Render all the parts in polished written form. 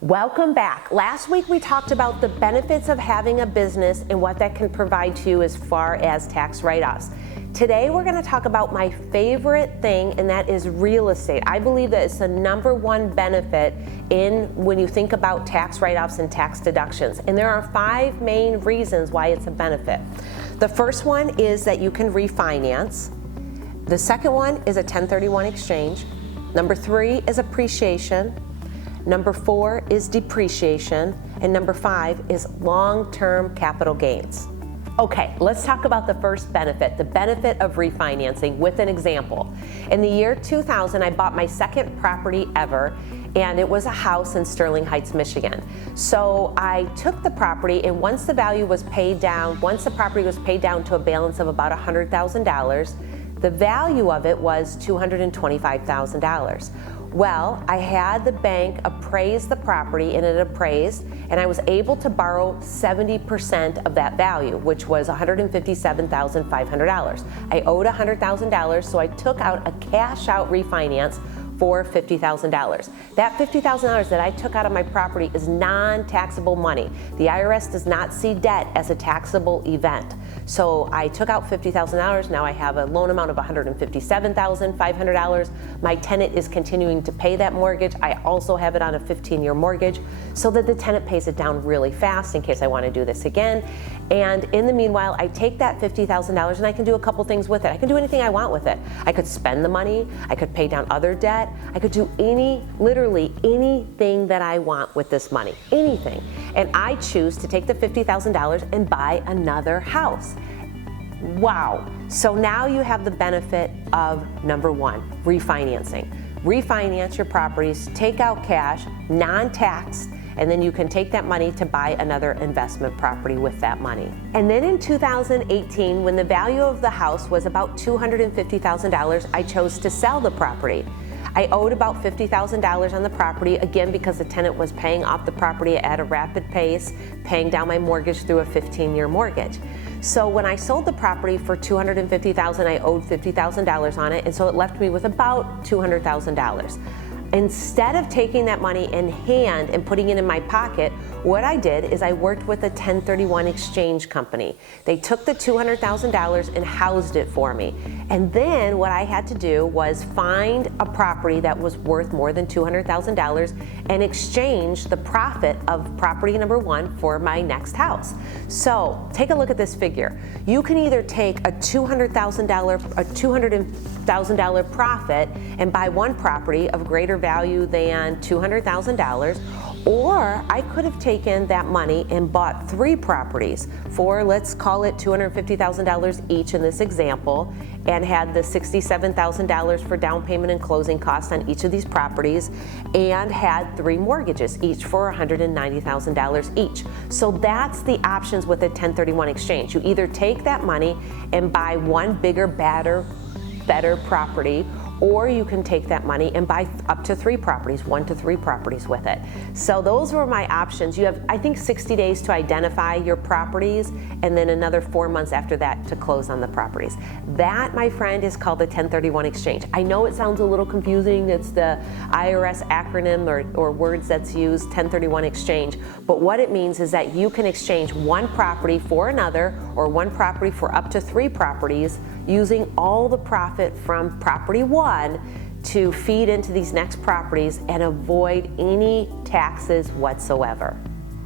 Welcome back. Last week we talked about the benefits of having a business and what that can provide to you as far as tax write-offs. Today we're going to talk about my favorite thing, and that is real estate. I believe that it's the number one benefit when you think about tax write-offs and tax deductions. And there are 5 main reasons why it's a benefit. The first one is that you can refinance. The second one is a 1031 exchange. Number 3 is appreciation. Number 4 is depreciation, and number 5 is long-term capital gains. Okay, let's talk about the first benefit, the benefit of refinancing, with an example. In the year 2000, I bought my second property ever, and it was a house in Sterling Heights, Michigan. So I took the property, and once the property was paid down to a balance of about $100,000, the value of it was $225,000. Well, I had the bank appraise the property, and it appraised, and I was able to borrow 70% of that value, which was $157,500. I owed $100,000, so I took out a cash-out refinance for $50,000. That $50,000 that I took out of my property is non-taxable money. The IRS does not see debt as a taxable event. So I took out $50,000. Now I have a loan amount of $157,500. My tenant is continuing to pay that mortgage. I also have it on a 15-year mortgage so that the tenant pays it down really fast in case I want to do this again. And in the meanwhile, I take that $50,000 and I can do a couple things with it. I can do anything I want with it. I could spend the money. I could pay down other debt. I could do literally anything that I want with this money, anything. And I choose to take the $50,000 and buy another house. Wow. So now you have the benefit of number 1, refinancing. Refinance your properties, take out cash, non-taxed, and then you can take that money to buy another investment property with that money. And then in 2018, when the value of the house was about $250,000, I chose to sell the property. I owed about $50,000 on the property, again, because the tenant was paying off the property at a rapid pace, paying down my mortgage through a 15-year mortgage. So when I sold the property for $250,000, I owed $50,000 on it, and so it left me with about $200,000. Instead of taking that money in hand and putting it in my pocket, what I did is I worked with a 1031 exchange company. They took the $200,000 and housed it for me. And then what I had to do was find a property that was worth more than $200,000 and exchange the profit of property number 1 for my next house. So take a look at this figure. You can either take a $200,000 profit and buy one property of greater value than $200,000, or I could have taken that money and bought 3 properties for, let's call it $250,000 each in this example, and had the $67,000 for down payment and closing costs on each of these properties, and had 3 mortgages, each for $190,000 each. So that's the options with a 1031 exchange. You either take that money and buy one bigger, better property, or you can take that money and buy up to 3 properties, 1 to 3 properties with it. So those were my options. You have, I think, 60 days to identify your properties, and then another 4 months after that to close on the properties. That, my friend, is called the 1031 exchange. I know it sounds a little confusing. It's the IRS acronym or words that's used, 1031 exchange. But what it means is that you can exchange one property for another, or one property for up to 3 properties, using all the profit from property 1 to feed into these next properties and avoid any taxes whatsoever.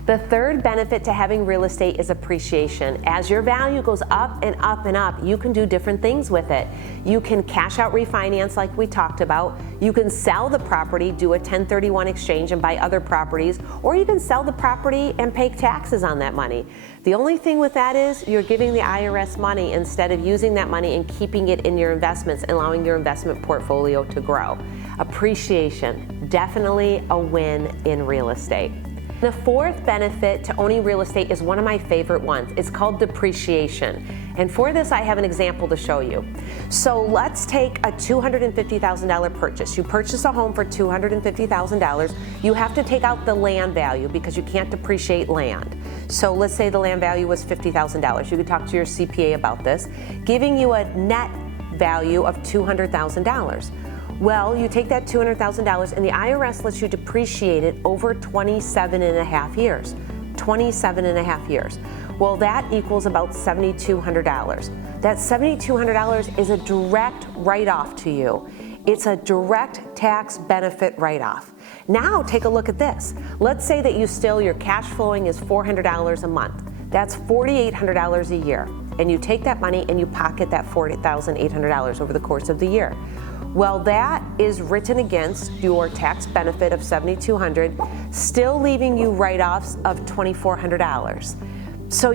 The third benefit to having real estate is appreciation. As your value goes up and up and up, you can do different things with it. You can cash out refinance like we talked about. You can sell the property, do a 1031 exchange and buy other properties, or you can sell the property and pay taxes on that money. The only thing with that is you're giving the IRS money instead of using that money and keeping it in your investments and allowing your investment portfolio to grow. Appreciation, definitely a win in real estate. The fourth benefit to owning real estate is one of my favorite ones. It's called depreciation. And for this, I have an example to show you. So let's take a $250,000 purchase. You purchase a home for $250,000. You have to take out the land value because you can't depreciate land. So let's say the land value was $50,000. You could talk to your CPA about this, giving you a net value of $200,000. Well, you take that $200,000 and the IRS lets you depreciate it over 27 and a half years. 27 and a half years. Well, that equals about $7,200. That $7,200 is a direct write-off to you. It's a direct tax benefit write-off. Now take a look at this. Let's say that your cash flowing is $400 a month. That's $4,800 a year. And you take that money and you pocket that $4,800 over the course of the year. Well, that is written against your tax benefit of $7,200, still leaving you write-offs of $2,400. So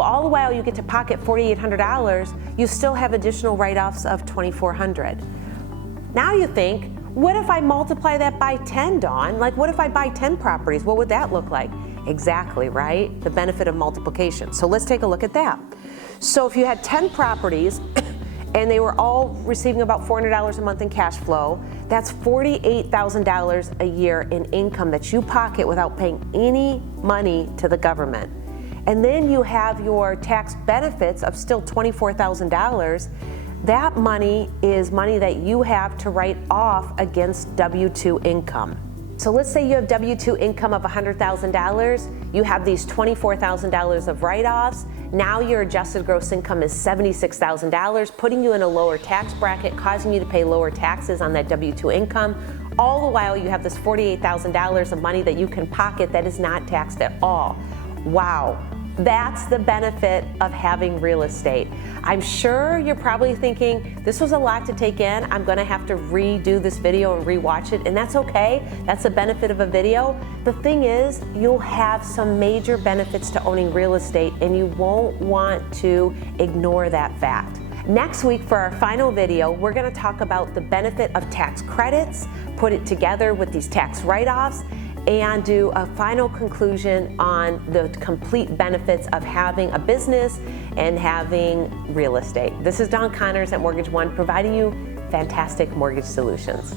all the while you get to pocket $4,800, you still have additional write-offs of $2,400. Now you think, what if I multiply that by 10, Dawn? Like, what if I buy 10 properties? What would that look like? Exactly, right? The benefit of multiplication. So let's take a look at that. So if you had 10 properties, and they were all receiving about $400 a month in cash flow, that's $48,000 a year in income that you pocket without paying any money to the government. And then you have your tax benefits of still $24,000. That money is money that you have to write off against W-2 income. So let's say you have W-2 income of $100,000, you have these $24,000 of write-offs, now your adjusted gross income is $76,000, putting you in a lower tax bracket, causing you to pay lower taxes on that W-2 income. All the while you have this $48,000 of money that you can pocket that is not taxed at all. Wow. That's the benefit of having real estate. I'm sure you're probably thinking, this was a lot to take in. I'm gonna have to redo this video and rewatch it, and that's okay. That's the benefit of a video. The thing is, you'll have some major benefits to owning real estate, and you won't want to ignore that fact. Next week for our final video, we're gonna talk about the benefit of tax credits, put it together with these tax write-offs, and do a final conclusion on the complete benefits of having a business and having real estate. This is Dawn Connors at Mortgage One, providing you fantastic mortgage solutions.